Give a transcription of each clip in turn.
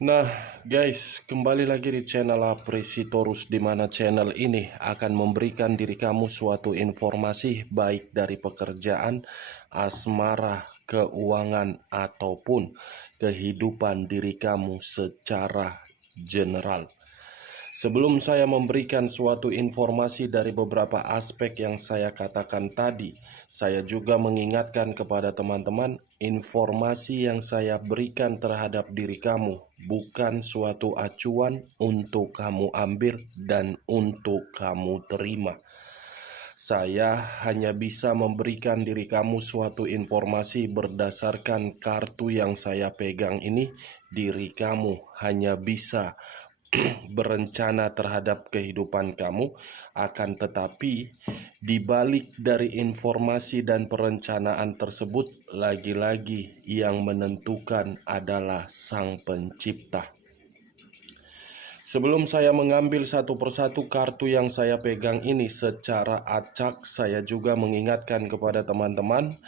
Nah, guys, kembali lagi di channel Apresitorus, di mana channel ini akan memberikan diri kamu suatu informasi baik dari pekerjaan, asmara, keuangan, ataupun kehidupan diri kamu secara general. Sebelum saya memberikan suatu informasi dari beberapa aspek yang saya katakan tadi, saya juga mengingatkan kepada teman-teman, informasi yang saya berikan terhadap diri kamu bukan suatu acuan untuk kamu ambil dan untuk kamu terima. Saya hanya bisa memberikan diri kamu suatu informasi berdasarkan kartu yang saya pegang ini. Diri kamu hanya bisa berencana terhadap kehidupan kamu, akan tetapi di balik dari informasi dan perencanaan tersebut, lagi-lagi yang menentukan adalah Sang Pencipta. Sebelum saya mengambil satu persatu kartu yang saya pegang ini secara acak, saya juga mengingatkan kepada teman-teman,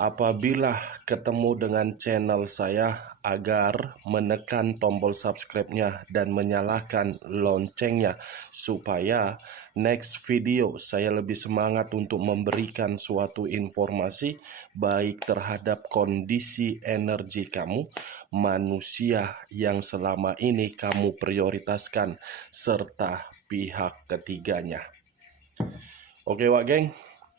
apabila ketemu dengan channel saya, agar menekan tombol subscribe-nya dan menyalakan loncengnya, supaya next video saya lebih semangat untuk memberikan suatu informasi baik terhadap kondisi energi kamu, manusia yang selama ini kamu prioritaskan, serta pihak ketiganya. Oke Wak Geng,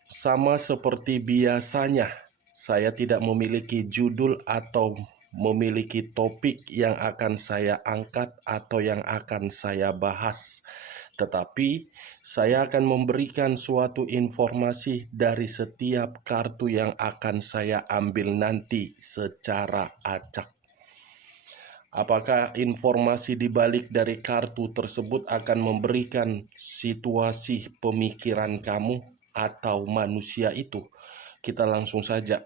sama seperti biasanya, saya tidak memiliki judul atau memiliki topik yang akan saya angkat atau yang akan saya bahas. Tetapi saya akan memberikan suatu informasi dari setiap kartu yang akan saya ambil nanti secara acak. Apakah informasi di balik dari kartu tersebut akan memberikan situasi pemikiran kamu atau manusia itu? Kita langsung saja.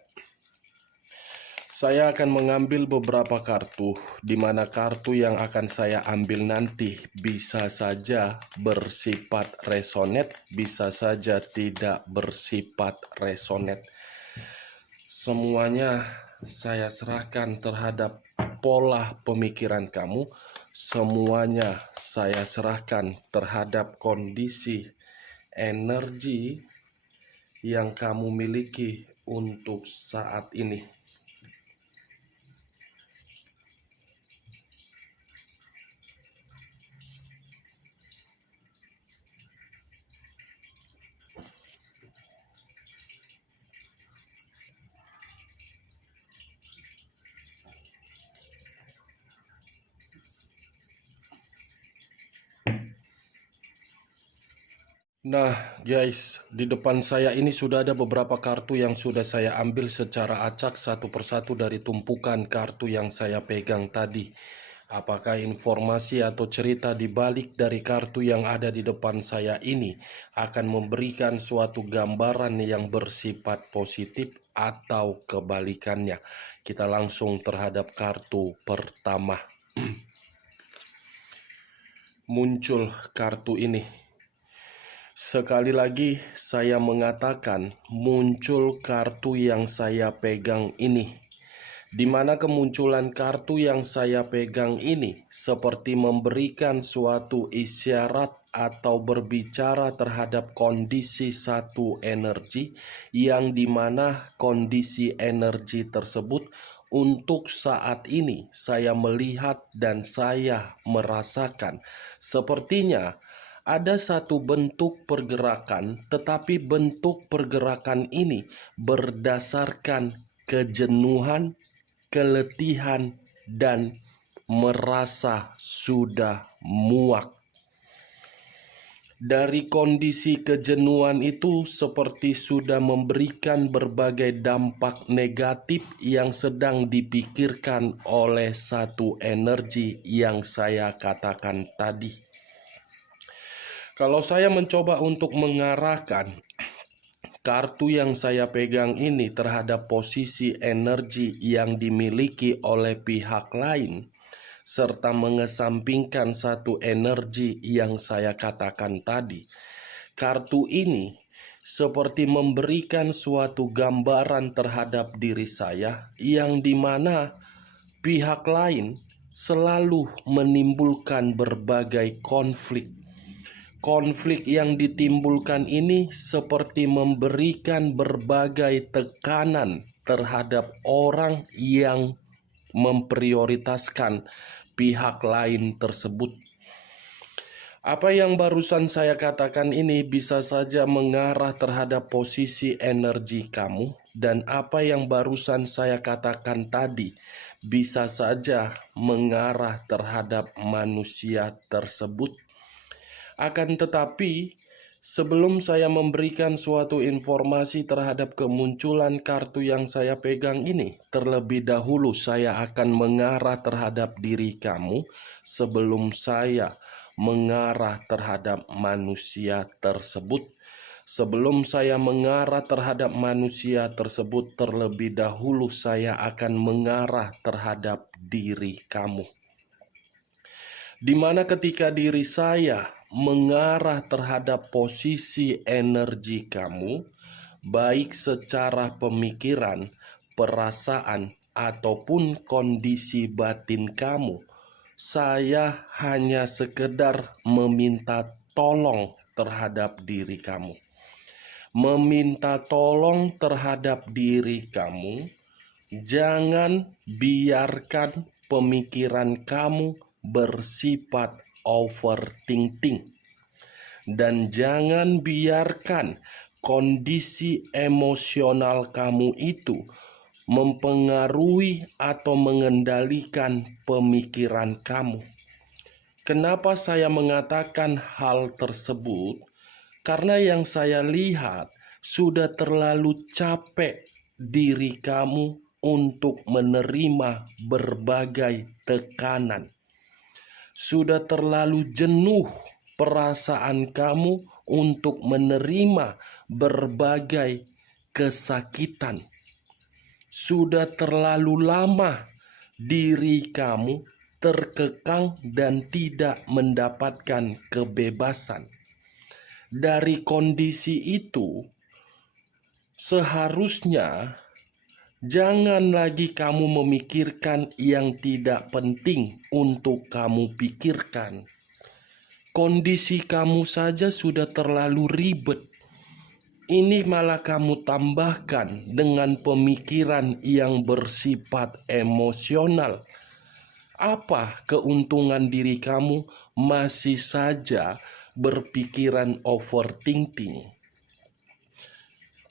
Saya akan mengambil beberapa kartu, di mana kartu yang akan saya ambil nanti bisa saja bersifat resonate, bisa saja tidak bersifat resonate. Semuanya saya serahkan terhadap pola pemikiran kamu. Semuanya saya serahkan terhadap kondisi energi yang kamu miliki untuk saat ini. Nah guys, di depan saya ini sudah ada beberapa kartu yang sudah saya ambil secara acak satu persatu dari tumpukan kartu yang saya pegang tadi. Apakah informasi atau cerita di balik dari kartu yang ada di depan saya ini akan memberikan suatu gambaran yang bersifat positif atau kebalikannya? Kita langsung terhadap kartu pertama. Muncul kartu ini. Sekali lagi saya mengatakan, muncul kartu yang saya pegang ini, di mana kemunculan kartu yang saya pegang ini seperti memberikan suatu isyarat atau berbicara terhadap kondisi satu energi, yang dimana kondisi energi tersebut untuk saat ini saya melihat dan saya merasakan sepertinya ada satu bentuk pergerakan, tetapi bentuk pergerakan ini berdasarkan kejenuhan, keletihan, dan merasa sudah muak. Dari kondisi kejenuhan itu seperti sudah memberikan berbagai dampak negatif yang sedang dipikirkan oleh satu energi yang saya katakan tadi. Kalau saya mencoba untuk mengarahkan kartu yang saya pegang ini terhadap posisi energi yang dimiliki oleh pihak lain, serta mengesampingkan satu energi yang saya katakan tadi, kartu ini seperti memberikan suatu gambaran terhadap diri saya yang dimana pihak lain selalu menimbulkan berbagai konflik. Konflik yang ditimbulkan ini seperti memberikan berbagai tekanan terhadap orang yang memprioritaskan pihak lain tersebut. Apa yang barusan saya katakan ini bisa saja mengarah terhadap posisi energi kamu, dan apa yang barusan saya katakan tadi bisa saja mengarah terhadap manusia tersebut. Akan tetapi, sebelum saya memberikan suatu informasi terhadap kemunculan kartu yang saya pegang ini, terlebih dahulu saya akan mengarah terhadap diri kamu sebelum saya mengarah terhadap manusia tersebut. Sebelum saya mengarah terhadap manusia tersebut, terlebih dahulu saya akan mengarah terhadap diri kamu. Di mana ketika diri saya mengarah terhadap posisi energi kamu, baik secara pemikiran, perasaan, ataupun kondisi batin kamu, saya hanya sekedar meminta tolong terhadap diri kamu. Meminta tolong terhadap diri kamu, jangan biarkan pemikiran kamu bersifat overthinking, dan jangan biarkan kondisi emosional kamu itu mempengaruhi atau mengendalikan pemikiran kamu. Kenapa saya mengatakan hal tersebut? Karena yang saya lihat sudah terlalu capek diri kamu untuk menerima berbagai tekanan. Sudah terlalu jenuh perasaan kamu untuk menerima berbagai kesakitan. Sudah terlalu lama diri kamu terkekang dan tidak mendapatkan kebebasan. Dari kondisi itu, seharusnya jangan lagi kamu memikirkan yang tidak penting untuk kamu pikirkan. Kondisi kamu saja sudah terlalu ribet. Ini malah kamu tambahkan dengan pemikiran yang bersifat emosional. Apa keuntungan diri kamu masih saja berpikiran overthinking?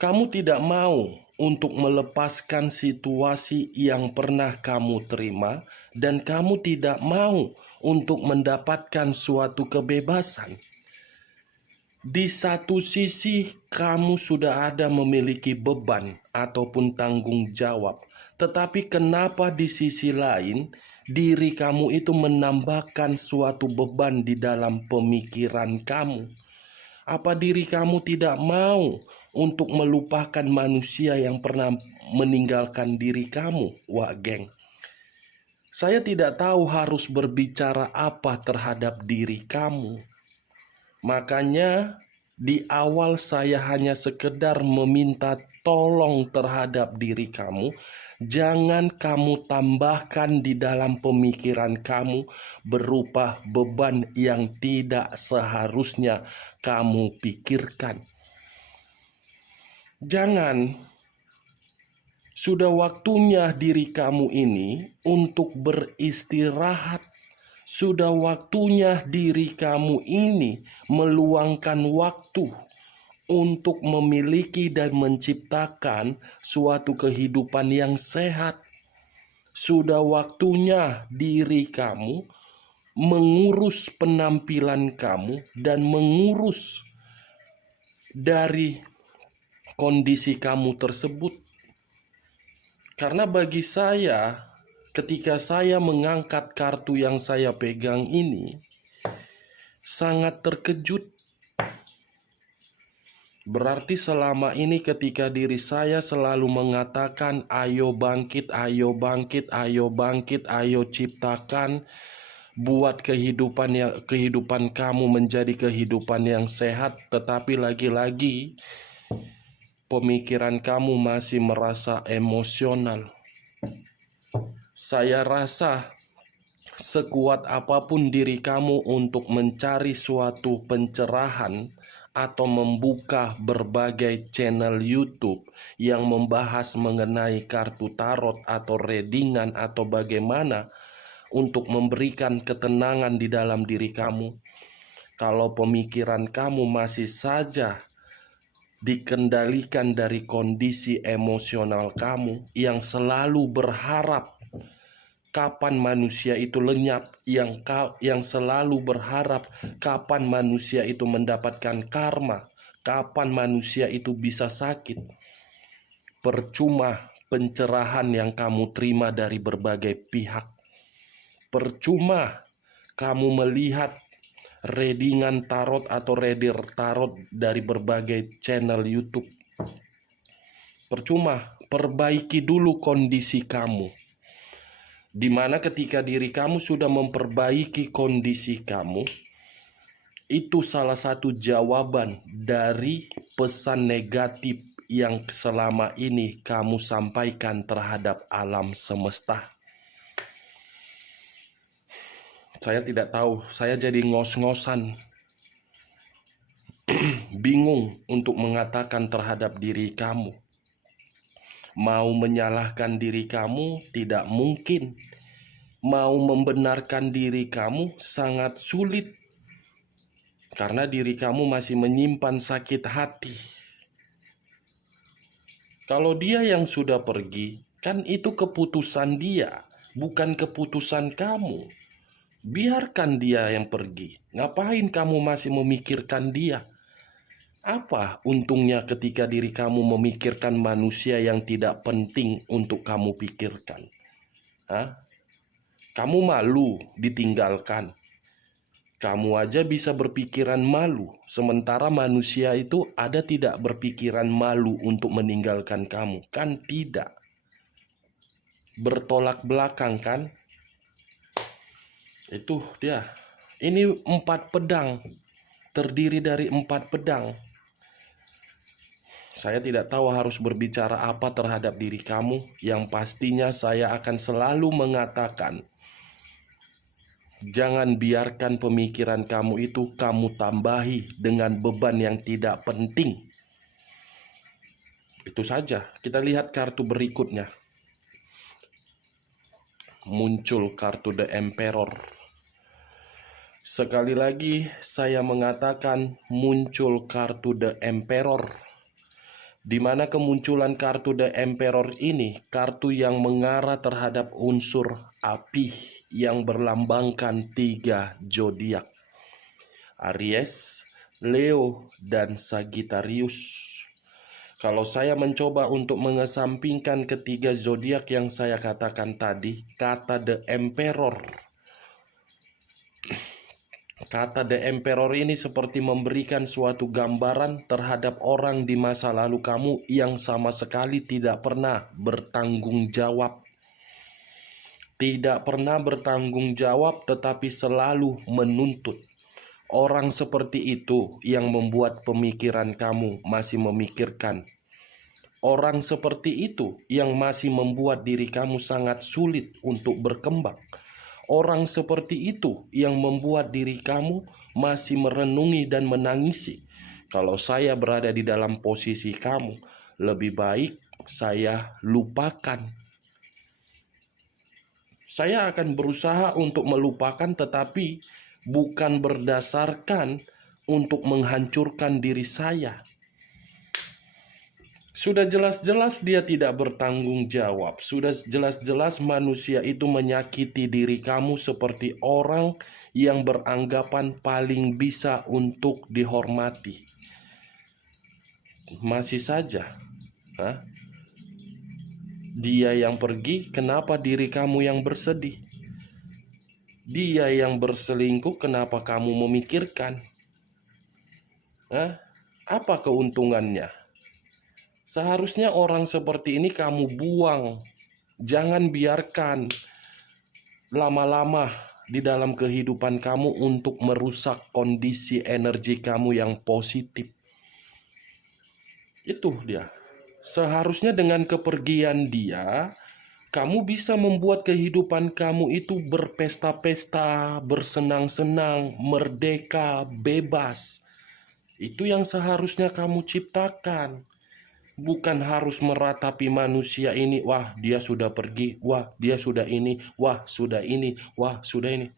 Kamu tidak mau untuk melepaskan situasi yang pernah kamu terima, dan kamu tidak mau untuk mendapatkan suatu kebebasan. Di satu sisi, kamu sudah ada memiliki beban ataupun tanggung jawab. Tetapi kenapa di sisi lain, diri kamu itu menambahkan suatu beban di dalam pemikiran kamu? Apa diri kamu tidak mau untuk melupakan manusia yang pernah meninggalkan diri kamu, wah geng? Saya tidak tahu harus berbicara apa terhadap diri kamu. Makanya di awal saya hanya sekedar meminta tolong terhadap diri kamu. Jangan kamu tambahkan di dalam pemikiran kamu berupa beban yang tidak seharusnya kamu pikirkan. Jangan. Sudah waktunya diri kamu ini untuk beristirahat. Sudah waktunya diri kamu ini meluangkan waktu untuk memiliki dan menciptakan suatu kehidupan yang sehat. Sudah waktunya diri kamu mengurus penampilan kamu dan mengurus dari kondisi kamu tersebut. Karena bagi saya, ketika saya mengangkat kartu yang saya pegang ini, sangat terkejut. Berarti selama ini ketika diri saya selalu mengatakan, ayo bangkit, ayo bangkit, ayo bangkit, ayo ciptakan, buat kehidupan kamu menjadi kehidupan yang sehat. Tetapi lagi-lagi, pemikiran kamu masih merasa emosional. Saya rasa sekuat apapun diri kamu untuk mencari suatu pencerahan atau membuka berbagai channel YouTube yang membahas mengenai kartu tarot atau readingan atau bagaimana untuk memberikan ketenangan di dalam diri kamu, kalau pemikiran kamu masih saja dikendalikan dari kondisi emosional kamu yang selalu berharap kapan manusia itu lenyap, yang selalu berharap kapan manusia itu mendapatkan karma, kapan manusia itu bisa sakit, percuma pencerahan yang kamu terima dari berbagai pihak. Percuma kamu melihat readingan tarot atau reader tarot dari berbagai channel YouTube. Percuma, perbaiki dulu kondisi kamu. Dimana ketika diri kamu sudah memperbaiki kondisi kamu, itu salah satu jawaban dari pesan negatif yang selama ini kamu sampaikan terhadap alam semesta. Saya tidak tahu, saya jadi ngos-ngosan, bingung untuk mengatakan terhadap diri kamu. Mau menyalahkan diri kamu tidak mungkin. Mau membenarkan diri kamu sangat sulit. Karena diri kamu masih menyimpan sakit hati. Kalau dia yang sudah pergi, kan itu keputusan dia, bukan keputusan kamu. Biarkan dia yang pergi. Ngapain kamu masih memikirkan dia? Apa untungnya ketika diri kamu memikirkan manusia yang tidak penting untuk kamu pikirkan? Hah? Kamu malu ditinggalkan. Kamu aja bisa berpikiran malu, sementara manusia itu ada tidak berpikiran malu untuk meninggalkan kamu? Kan tidak. Bertolak belakang kan? Itu dia. Ini 4 pedang. Terdiri dari 4 pedang. Saya tidak tahu harus berbicara apa terhadap diri kamu. Yang pastinya saya akan selalu mengatakan, jangan biarkan pemikiran kamu itu kamu tambahi dengan beban yang tidak penting. Itu saja. Kita lihat kartu berikutnya. Muncul kartu The Emperor. Sekali lagi saya mengatakan muncul kartu The Emperor. Di mana kemunculan kartu The Emperor ini, kartu yang mengarah terhadap unsur api yang berlambangkan 3 zodiak. Aries, Leo, dan Sagittarius. Kalau saya mencoba untuk mengesampingkan ketiga zodiak yang saya katakan tadi, kata The Emperor. Kata The Emperor ini seperti memberikan suatu gambaran terhadap orang di masa lalu kamu yang sama sekali tidak pernah bertanggung jawab. Tidak pernah bertanggung jawab tetapi selalu menuntut. Orang seperti itu yang membuat pemikiran kamu masih memikirkan. Orang seperti itu yang masih membuat diri kamu sangat sulit untuk berkembang. Orang seperti itu yang membuat diri kamu masih merenungi dan menangisi. Kalau saya berada di dalam posisi kamu, lebih baik saya lupakan. Saya akan berusaha untuk melupakan, tetapi bukan berdasarkan untuk menghancurkan diri saya. Sudah jelas-jelas dia tidak bertanggung jawab. Sudah jelas-jelas manusia itu menyakiti diri kamu seperti orang yang beranggapan paling bisa untuk dihormati. Masih saja, dia yang pergi, kenapa diri kamu yang bersedih? Dia yang berselingkuh, kenapa kamu memikirkan? Apa keuntungannya? Seharusnya orang seperti ini kamu buang. Jangan biarkan lama-lama di dalam kehidupan kamu untuk merusak kondisi energi kamu yang positif. Itu dia. Seharusnya dengan kepergian dia, Kamu bisa membuat kehidupan kamu itu berpesta-pesta, bersenang-senang, merdeka, bebas. Itu yang seharusnya kamu ciptakan. Bukan harus meratapi manusia ini, wah dia sudah pergi, wah dia sudah ini, wah sudah ini, wah sudah ini.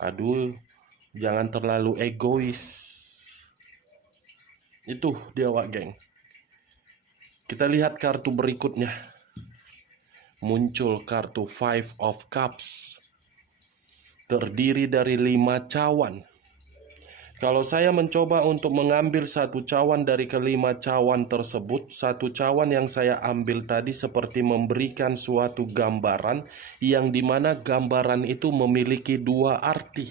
Aduh, jangan terlalu egois. Itu dia, Wak Geng. Kita lihat kartu berikutnya. Muncul kartu Five of Cups. Terdiri dari 5 cawan. Kalau saya mencoba untuk mengambil satu cawan dari kelima cawan tersebut, satu cawan yang saya ambil tadi seperti memberikan suatu gambaran, yang dimana gambaran itu memiliki 2 arti.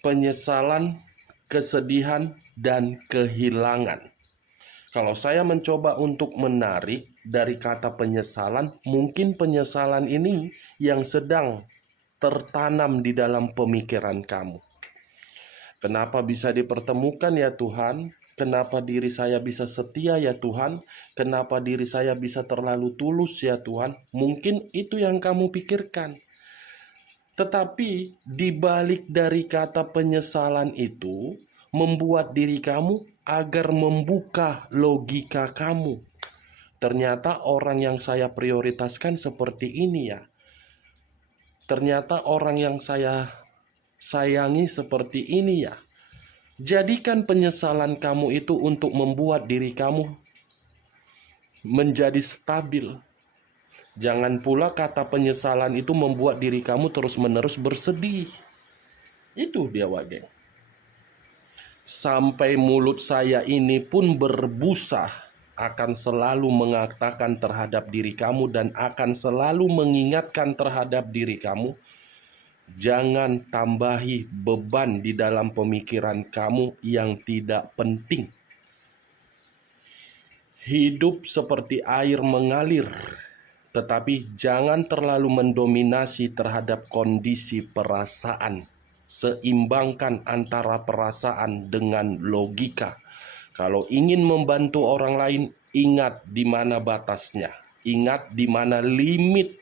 Penyesalan, kesedihan, dan kehilangan. Kalau saya mencoba untuk menarik dari kata penyesalan, mungkin penyesalan ini yang sedang tertanam di dalam pemikiran kamu. Kenapa bisa dipertemukan ya Tuhan? Kenapa diri saya bisa setia ya Tuhan? Kenapa diri saya bisa terlalu tulus ya Tuhan? Mungkin itu yang kamu pikirkan. Tetapi di balik dari kata penyesalan itu membuat diri kamu agar membuka logika kamu. Ternyata orang yang saya prioritaskan seperti ini ya. Ternyata orang yang saya sayangi seperti ini ya. Jadikan penyesalan kamu itu untuk membuat diri kamu menjadi stabil. Jangan pula kata penyesalan itu membuat diri kamu terus-menerus bersedih. Itu dia, Wak Geng. Sampai mulut saya ini pun berbusa akan selalu mengatakan terhadap diri kamu dan akan selalu mengingatkan terhadap diri kamu. Jangan tambahi beban di dalam pemikiran kamu yang tidak penting. Hidup seperti air mengalir, tetapi jangan terlalu mendominasi terhadap kondisi perasaan. Seimbangkan antara perasaan dengan logika. Kalau ingin membantu orang lain, ingat di mana batasnya. Ingat di mana limit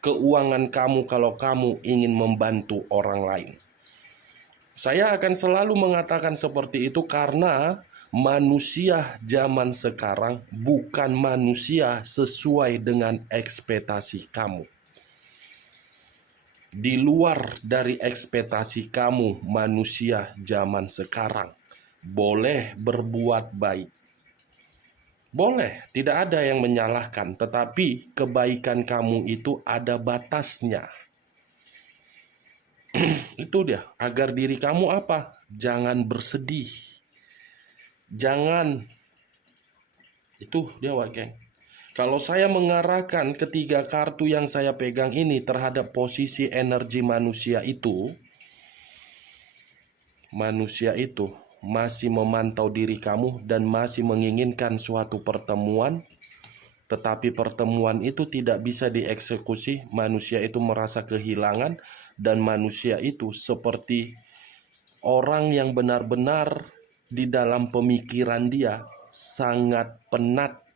keuangan kamu kalau kamu ingin membantu orang lain. Saya akan selalu mengatakan seperti itu karena manusia zaman sekarang bukan manusia sesuai dengan ekspektasi kamu. Di luar dari ekspektasi kamu, manusia zaman sekarang boleh berbuat baik. Boleh, tidak ada yang menyalahkan, tetapi kebaikan kamu itu ada batasnya. Itu dia, agar diri kamu apa? Jangan bersedih. Jangan. Itu dia, Wak Geng. Kalau saya mengarahkan ketiga kartu yang saya pegang ini terhadap posisi energi manusia itu masih memantau diri kamu dan masih menginginkan suatu pertemuan, tetapi pertemuan itu tidak bisa dieksekusi. Manusia itu merasa kehilangan dan manusia itu seperti orang yang benar-benar di dalam pemikiran dia sangat penat.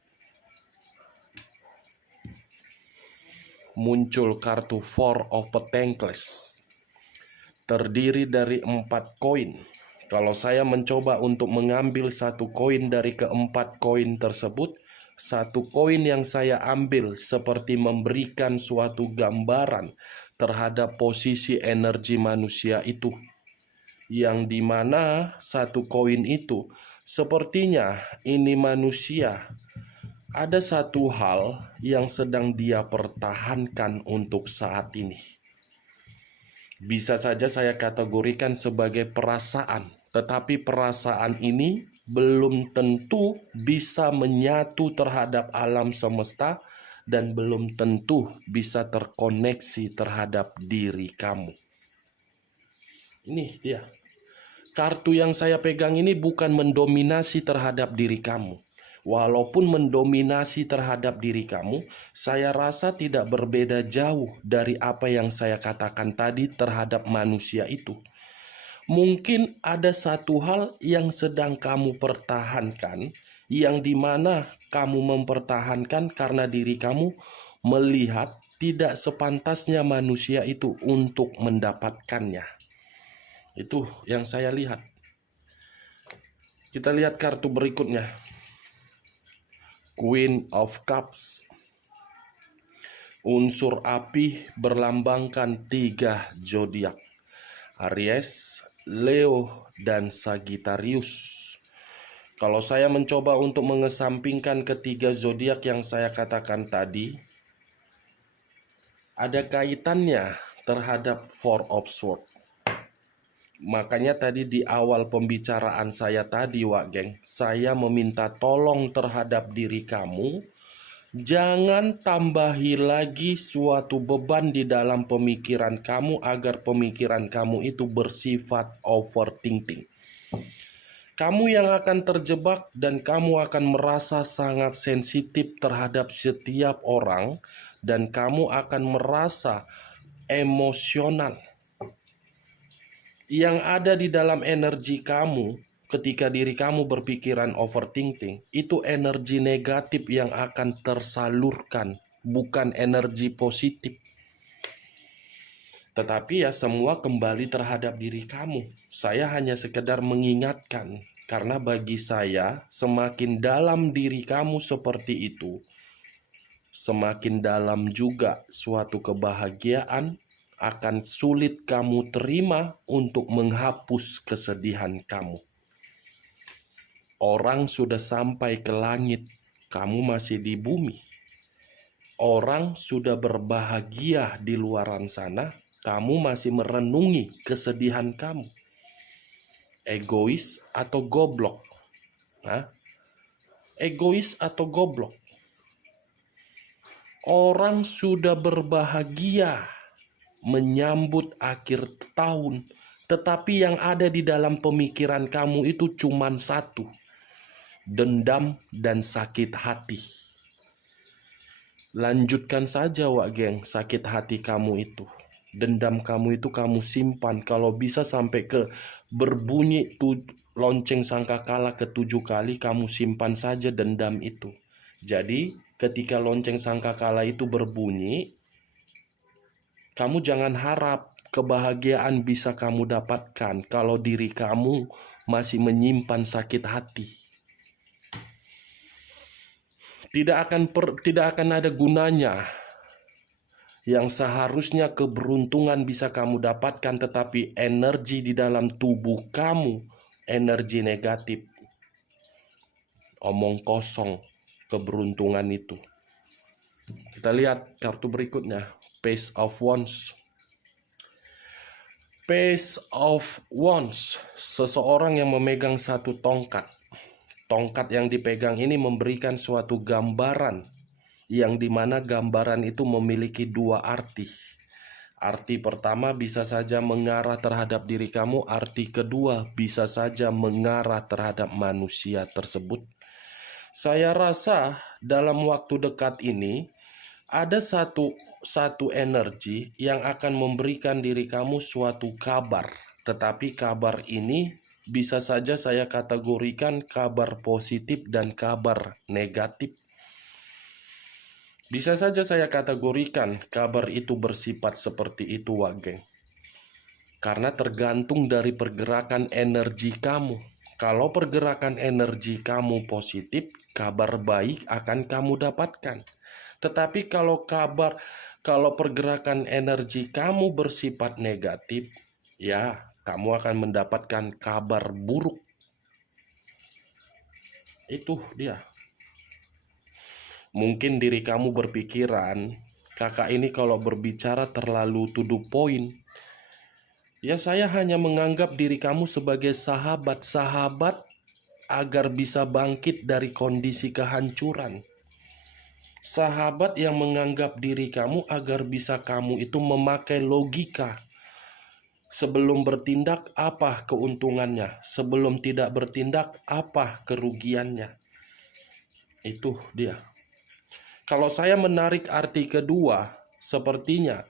Muncul kartu Four of Pentacles. Terdiri dari 4 koin. Kalau saya mencoba untuk mengambil satu koin dari keempat koin tersebut, satu koin yang saya ambil seperti memberikan suatu gambaran terhadap posisi energi manusia itu. Yang dimana satu koin itu sepertinya ini manusia ada satu hal yang sedang dia pertahankan untuk saat ini. Bisa saja saya kategorikan sebagai perasaan, tetapi perasaan ini belum tentu bisa menyatu terhadap alam semesta dan belum tentu bisa terkoneksi terhadap diri kamu. Ini dia. Kartu yang saya pegang ini bukan mendominasi terhadap diri kamu. Walaupun mendominasi terhadap diri kamu, saya rasa tidak berbeda jauh dari apa yang saya katakan tadi terhadap manusia itu. Mungkin ada satu hal yang sedang kamu pertahankan, yang dimana kamu mempertahankan karena diri kamu melihat tidak sepantasnya manusia itu untuk mendapatkannya. Itu yang saya lihat. Kita lihat kartu berikutnya. Queen of Cups. Unsur api berlambangkan 3 zodiak. Aries, Leo, dan Sagittarius. Kalau saya mencoba untuk mengesampingkan ketiga zodiak yang saya katakan tadi, ada kaitannya terhadap Four of Swords. Makanya tadi di awal pembicaraan saya tadi, Wak Geng, saya meminta tolong terhadap diri kamu, jangan tambahi lagi suatu beban di dalam pemikiran kamu agar pemikiran kamu itu bersifat overthinking. Kamu yang akan terjebak dan kamu akan merasa sangat sensitif terhadap setiap orang dan kamu akan merasa emosional. Yang ada di dalam energi kamu ketika diri kamu berpikiran overthinking, itu energi negatif yang akan tersalurkan, bukan energi positif. Tetapi ya semua kembali terhadap diri kamu. Saya hanya sekedar mengingatkan, karena bagi saya semakin dalam diri kamu seperti itu, semakin dalam juga suatu kebahagiaan akan sulit kamu terima untuk menghapus kesedihan kamu. Orang sudah sampai ke langit, kamu masih di bumi. Orang sudah berbahagia di luaran sana, kamu masih merenungi kesedihan kamu. Egois atau goblok? Hah? Egois atau goblok? Orang sudah berbahagia menyambut akhir tahun, tetapi yang ada di dalam pemikiran kamu itu cuma satu: dendam dan sakit hati. Lanjutkan saja, Wak Geng, sakit hati kamu itu. Dendam kamu itu kamu simpan. Kalau bisa sampai ke berbunyi lonceng sangkakala ke-7 kali, kamu simpan saja dendam itu. Jadi ketika lonceng sangkakala itu berbunyi, kamu jangan harap kebahagiaan bisa kamu dapatkan kalau diri kamu masih menyimpan sakit hati. Tidak akan ada gunanya. Yang seharusnya keberuntungan bisa kamu dapatkan, tetapi energi di dalam tubuh kamu energi negatif. Omong kosong keberuntungan itu. Kita lihat kartu berikutnya, Page of Wands. Page of Wands, seseorang yang memegang satu tongkat. Tongkat yang dipegang ini memberikan suatu gambaran, yang dimana gambaran itu memiliki 2 arti. Arti pertama bisa saja mengarah terhadap diri kamu, arti kedua bisa saja mengarah terhadap manusia tersebut. Saya rasa dalam waktu dekat ini ada satu energi yang akan memberikan diri kamu suatu kabar. Tetapi kabar ini bisa saja saya kategorikan kabar positif dan kabar negatif. Bisa saja saya kategorikan kabar itu bersifat seperti itu, Wak Geng. Karena tergantung dari pergerakan energi kamu. Kalau pergerakan energi kamu positif, kabar baik akan kamu dapatkan. Tetapi kalau pergerakan energi kamu bersifat negatif, ya kamu akan mendapatkan kabar buruk. Itu dia. Mungkin diri kamu berpikiran, kakak ini kalau berbicara terlalu to the point. Ya saya hanya menganggap diri kamu sebagai sahabat-sahabat agar bisa bangkit dari kondisi kehancuran. Sahabat yang menganggap diri kamu agar bisa kamu itu memakai logika. Sebelum bertindak, apa keuntungannya? Sebelum tidak bertindak, apa kerugiannya? Itu dia. Kalau saya menarik arti kedua, sepertinya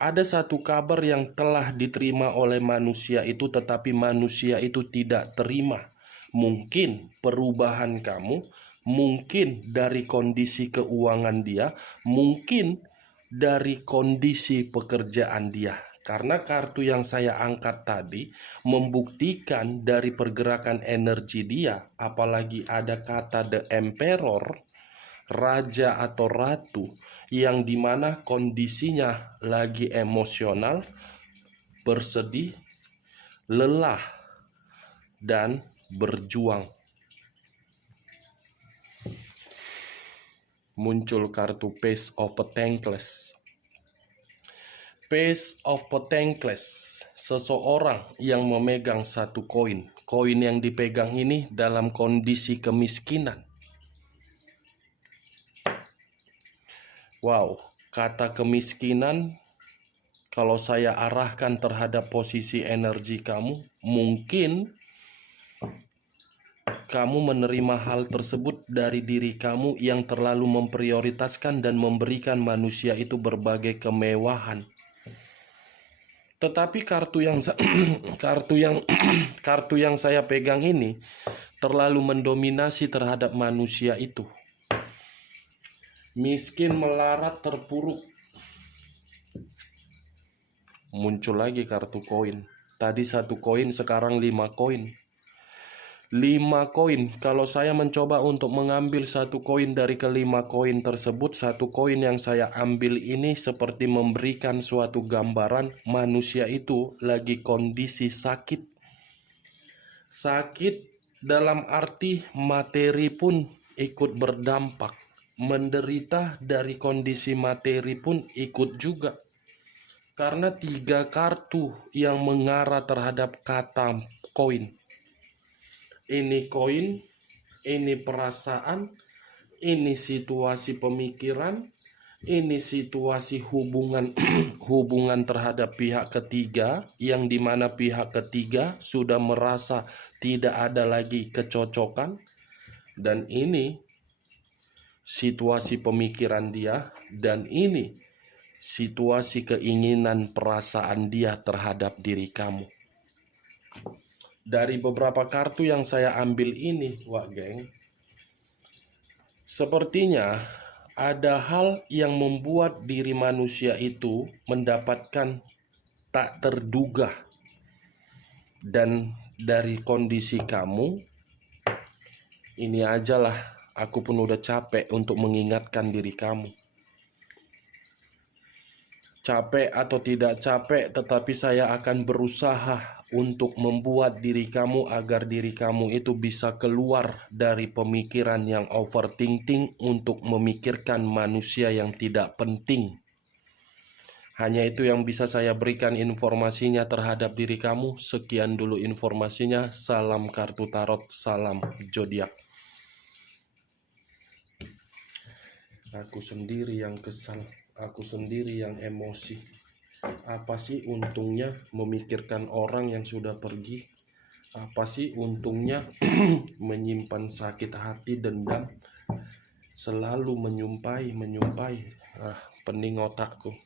ada satu kabar yang telah diterima oleh manusia itu, tetapi manusia itu tidak terima. Mungkin perubahan kamu mungkin dari kondisi keuangan dia, mungkin dari kondisi pekerjaan dia. Karena kartu yang saya angkat tadi membuktikan dari pergerakan energi dia, apalagi ada kata The Emperor, raja atau ratu, yang dimana kondisinya lagi emosional, bersedih, lelah, dan berjuang. Muncul kartu Page of Pentacles. Page of Pentacles, seseorang yang memegang satu koin. Koin yang dipegang ini dalam kondisi kemiskinan. Wow, kata kemiskinan kalau saya arahkan terhadap posisi energi kamu, mungkin kamu menerima hal tersebut dari diri kamu yang terlalu memprioritaskan dan memberikan manusia itu berbagai kemewahan. Tetapi kartu yang saya pegang ini terlalu mendominasi terhadap manusia itu. Miskin, melarat, terpuruk. Muncul lagi kartu koin. Tadi 1 koin, sekarang 5 koin. 5 koin. Kalau saya mencoba untuk mengambil 1 koin dari ke-5 koin tersebut, 1 koin yang saya ambil ini seperti memberikan suatu gambaran manusia itu lagi kondisi sakit. Sakit dalam arti materi pun ikut berdampak. Menderita dari kondisi materi pun ikut juga. Karena 3 kartu yang mengarah terhadap kata koin. Ini koin, ini perasaan, ini situasi pemikiran, ini situasi hubungan hubungan terhadap pihak ketiga, yang dimana pihak ketiga sudah merasa tidak ada lagi kecocokan, dan ini situasi pemikiran dia, dan ini situasi keinginan perasaan dia terhadap diri kamu. Dari beberapa kartu yang saya ambil ini, wak geng, sepertinya ada hal yang membuat diri manusia itu mendapatkan tak terduga. Dan dari kondisi kamu, ini ajalah, aku pun udah capek untuk mengingatkan diri kamu. Capek atau tidak capek, tetapi saya akan berusaha untuk membuat diri kamu agar diri kamu itu bisa keluar dari pemikiran yang overthinking untuk memikirkan manusia yang tidak penting. Hanya itu yang bisa saya berikan informasinya terhadap diri kamu. Sekian dulu informasinya. Salam kartu tarot, salam zodiak. Aku sendiri yang kesal, aku sendiri yang emosi. Apa sih untungnya memikirkan orang yang sudah pergi? Apa sih untungnya menyimpan sakit hati, dendam? Selalu menyumpai. Pening otakku.